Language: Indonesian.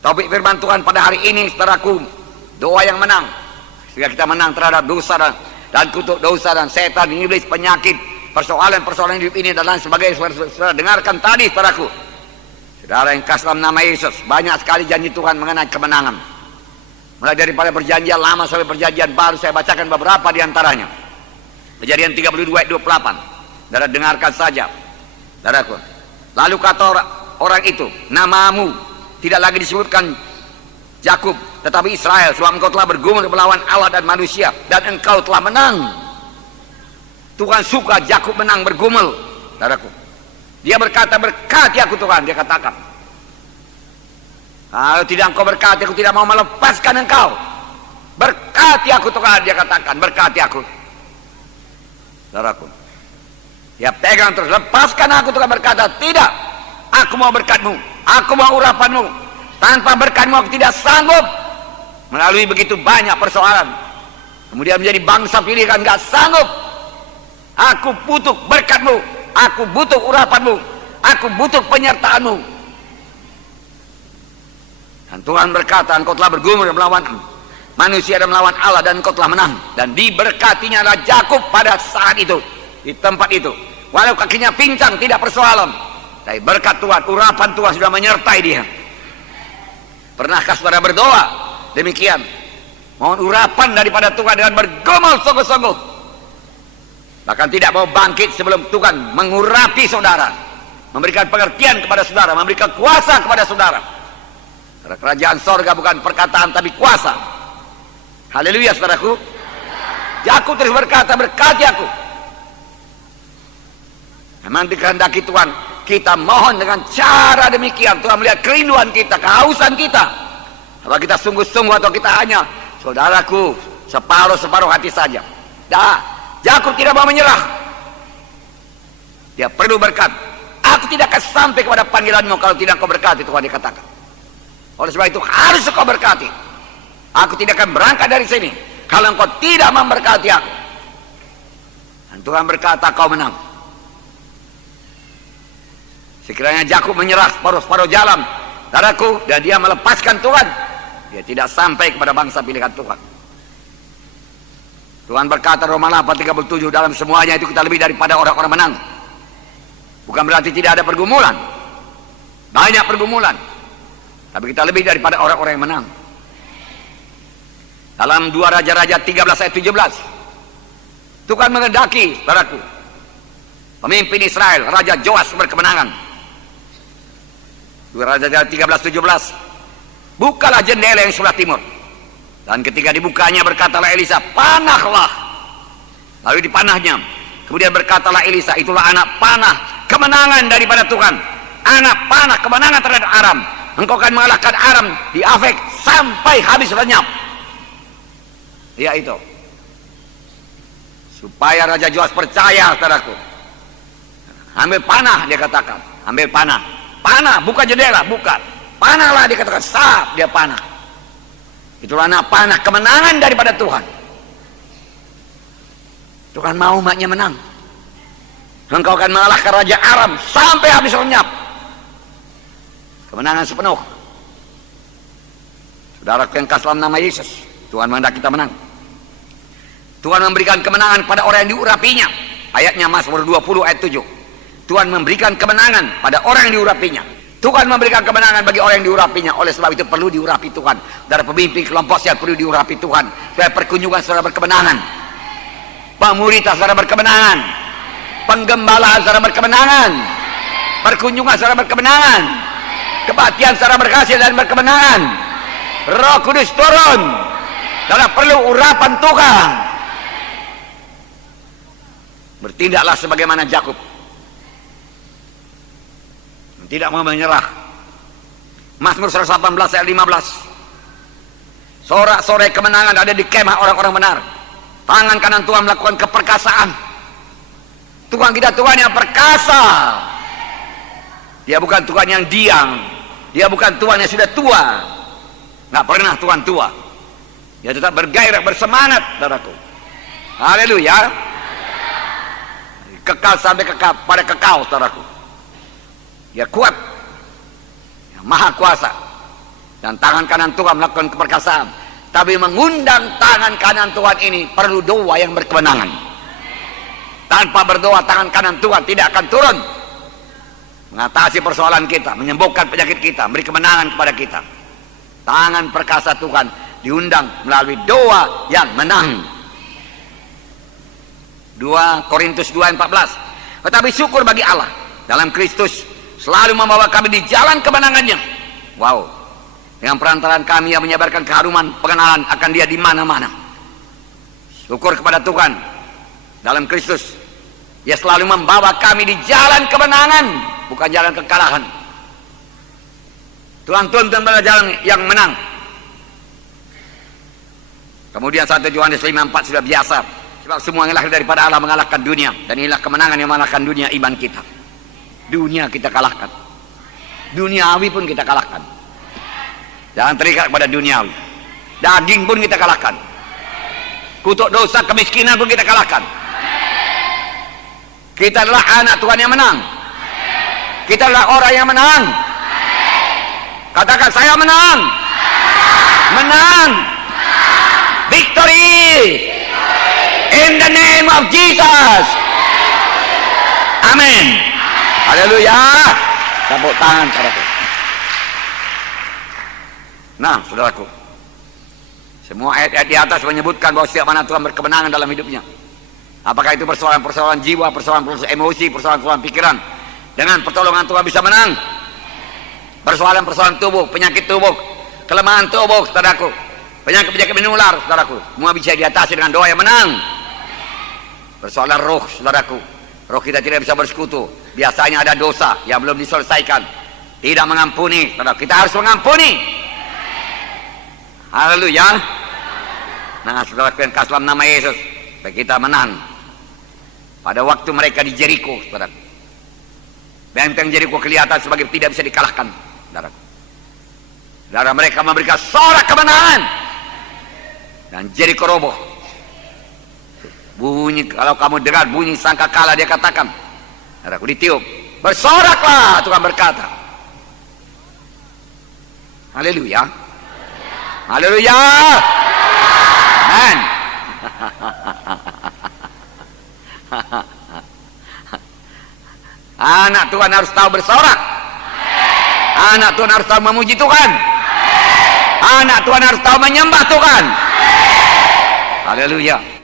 Topik firman Tuhan pada hari ini, saudaraku, doa yang menang, sehingga kita menang terhadap dosa dan kutuk dosa dan setan, iblis, penyakit, persoalan-persoalan hidup ini dan lain sebagainya. Saudara dengarkan tadi, saudaraku, saudara yang kasih dalam nama Yesus, banyak sekali janji Tuhan mengenai kemenangan. Mulai daripada perjanjian lama sampai perjanjian baru, saya bacakan beberapa di antaranya. Kejadian 32 ayat 28. Saudara dengarkan saja, saudaraku. Lalu kata orang itu, namamu tidak lagi disebutkan Yakub, tetapi Israel, sebab engkau telah bergumul melawan Allah dan manusia, dan engkau telah menang. Tuhan suka Yakub menang bergumul, saudaraku. Dia berkata, berkati aku Tuhan, dia katakan. Kalau tidak engkau berkati, aku tidak mau melepaskan engkau. Berkati aku Tuhan, dia katakan, berkati aku. Saudaraku, dia pegang terus, lepaskan aku Tuhan, berkata, tidak, aku mau berkatmu, aku mau urapanmu. Tanpa berkatmu aku tidak sanggup melalui begitu banyak persoalan. Kemudian menjadi bangsa pilihan, gak sanggup. Aku butuh berkatmu, aku butuh urapanmu, aku butuh penyertaanmu. Dan Tuhan berkata, engkau telah bergumul melawan manusia dan melawan Allah, dan engkau telah menang. Dan diberkatinya adalah Yakub pada saat itu, di tempat itu. Walau kakinya pincang, tidak persoalan, tapi berkat Tuhan, urapan Tuhan sudah menyertai dia. Pernahkah saudara berdoa demikian? Mohon urapan daripada Tuhan dengan bergumul sungguh-sungguh, bahkan tidak mau bangkit sebelum Tuhan mengurapi saudara, memberikan pengertian kepada saudara, memberikan kuasa kepada saudara. Karena kerajaan sorga bukan perkataan tapi kuasa. Haleluya, saudaraku. Yakub terus berkata, berkati aku. Memang dikehendaki Tuhan, kita mohon dengan cara demikian. Tuhan melihat kerinduan kita, kehausan kita. Apa kita sungguh-sungguh atau kita hanya, saudaraku, separuh-separuh hati saja. Yakub tidak mau menyerah. Dia perlu berkat. Aku tidak akan sampai kepada panggilanmu kalau tidak kau berkati, Tuhan dikatakan. Oleh sebab itu harus kau berkati. Aku tidak akan berangkat dari sini kalau engkau tidak memberkati aku. Dan Tuhan berkata, kau menang. Sekiranya Yakub menyerah separuh-separuh jalan, saudaraku, dan dia melepaskan Tuhan, dia tidak sampai kepada bangsa pilihan Tuhan. Tuhan berkata Roma 8:37, dalam semuanya itu kita lebih daripada orang-orang menang. Bukan berarti tidak ada pergumulan, banyak pergumulan, tapi kita lebih daripada orang-orang yang menang. Dalam 2 Raja-Raja 13 ayat 17, Tuhan mengendaki, saudaraku, pemimpin Israel, Raja Joas berkemenangan. 2 Raja-Raja 13:17, bukalah jendela yang sebelah timur. Dan ketika dibukanya berkatalah Elisa, panahlah. Lalu dipanahnya. Kemudian berkatalah Elisa, itulah anak panah kemenangan daripada Tuhan, anak panah kemenangan terhadap Aram. Engkau akan mengalahkan Aram di Afek sampai habis lenyap. Ya itu, supaya Raja Joas percaya, saudaraku. Ambil panah, dia katakan, ambil panah. Panah, bukan jendela, bukan. Panahlah, dia katakan, sap, dia panah. Itulah anak panah kemenangan daripada Tuhan. Tuhan mau umatnya menang. Engkau akan mengalahkan Raja Aram sampai habis lenyap. Kemenangan sepenuh. Saudaraku yang kasih dalam nama Yesus, Tuhan menghendaki kita menang. Tuhan memberikan kemenangan pada orang yang diurapinya. Ayatnya Mazmur 20 ayat 7. Tuhan memberikan kemenangan pada orang yang diurapinya. Tuhan memberikan kemenangan bagi orang yang diurapinya. Oleh sebab itu perlu diurapi Tuhan. Dari pemimpin kelompok yang perlu diurapi Tuhan, supaya perkunjungan saudara berkemenangan, pemuritan saudara berkemenangan, penggembala saudara berkemenangan, perkunjungan saudara berkemenangan, kebaktian saudara berhasil dan berkemenangan. Roh Kudus turun. Saudara perlu urapan Tuhan. Bertindaklah sebagaimana Yakub, tidak mau menyerah. Mazmur 118 ayat 15. Sorak-sorai kemenangan ada di kemah orang-orang benar. Tangan kanan Tuhan melakukan keperkasaan. Tuhan kita Tuhan yang perkasa. Dia bukan Tuhan yang diam. Dia bukan Tuhan yang sudah tua. Nggak pernah Tuhan tua. Dia tetap bergairah, bersemangat, saudaraku. Haleluya. Kekal sampai kekal, pada kekal, saudaraku. Dia kuat, dia maha kuasa. Dan tangan kanan Tuhan melakukan keperkasaan. Tapi mengundang tangan kanan Tuhan ini perlu doa yang berkemenangan. Tanpa berdoa tangan kanan Tuhan tidak akan turun mengatasi persoalan kita, menyembuhkan penyakit kita, beri kemenangan kepada kita. Tangan perkasa Tuhan diundang melalui doa yang menang. 2 Korintus 2:14. Tetapi syukur bagi Allah dalam Kristus selalu membawa kami di jalan kemenangannya. Wow. Dengan perantaraan kami yang menyebarkan keharuman pengenalan akan Dia di mana-mana. Syukur kepada Tuhan dalam Kristus. Dia selalu membawa kami di jalan kemenangan, bukan jalan kekalahan. Tuhan tuntun pada jalan yang menang. Kemudian 1 Yohanes 5:4 sudah biasa. Sebab semua yang lahir daripada Allah mengalahkan dunia. Dan inilah kemenangan yang mengalahkan dunia, iman kita. Dunia kita kalahkan. Duniawi pun kita kalahkan. Jangan terikat kepada duniawi. Daging pun kita kalahkan. Kutuk dosa, kemiskinan pun kita kalahkan. Kita adalah anak Tuhan yang menang. Kita adalah orang yang menang. Katakan, saya menang. Menang. Victory. In the name of Jesus. Amin. Haleluya. Tepuk tangan saudaraku. Nah, saudaraku, semua ayat-ayat di atas menyebutkan bahwa setiap mana Tuhan berkemenangan dalam hidupnya. Apakah itu persoalan-persoalan jiwa, persoalan-persoalan emosi, persoalan-persoalan pikiran. Dengan pertolongan Tuhan bisa menang. Persoalan-persoalan tubuh, penyakit tubuh, kelemahan tubuh, saudaraku, penyakit-penyakit menular, saudaraku, semua bisa diatasi dengan doa yang menang. Persoalan roh, saudaraku, roh kita tidak bisa bersekutu. Biasanya ada dosa yang belum diselesaikan, tidak mengampuni, saudara. Kita harus mengampuni. Haleluya. Nah, saudara, yang kasih dalam nama Yesus, kita menang. Pada waktu mereka di Jericho, saudara, benteng Jericho kelihatan sebagai tidak bisa dikalahkan, saudara. Saudara, mereka memberikan sorak kemenangan dan Jericho roboh. Bunyi, kalau kamu dengar bunyi sangkakala, dia katakan, saudaraku, ditiup, bersoraklah, Tuhan berkata. Haleluya. Haleluya. Amen. Anak Tuhan harus tahu bersorak. Anak Tuhan harus tahu memuji Tuhan. Anak Tuhan harus tahu menyembah Tuhan. Haleluya.